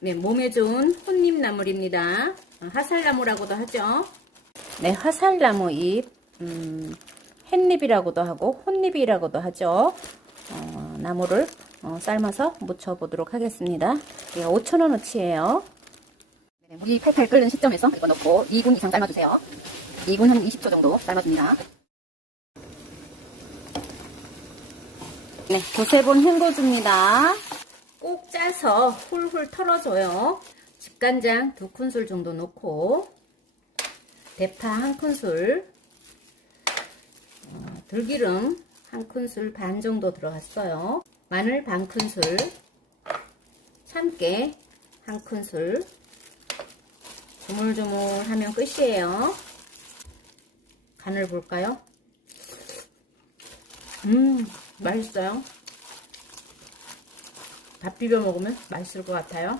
네, 몸에 좋은 혼잎나물입니다. 어, 화살나무라고도 하죠. 네, 화살나무 잎, 음, 햇잎이라고도 하고 혼잎이라고도 하죠. 어, 나무를 어, 삶아서 무쳐보도록 하겠습니다. 예, 5,000원어치예요. 네, 물이 팔팔 끓는 시점에서 이거 넣고 2분 이상 삶아주세요. 2분 한 20초 정도 삶아줍니다. 네, 두세 번 헹궈줍니다. 꼭 짜서 훌훌 털어줘요. 집간장 두 큰술 정도 넣고 대파 한 큰술 어, 들기름 한 큰술 반 정도 들어갔어요. 마늘 반 큰술 참깨 한 큰술 조물조물하면 끝이에요. 간을 볼까요? 음, 맛있어요. 밥 비벼 먹으면 맛있을 것 같아요.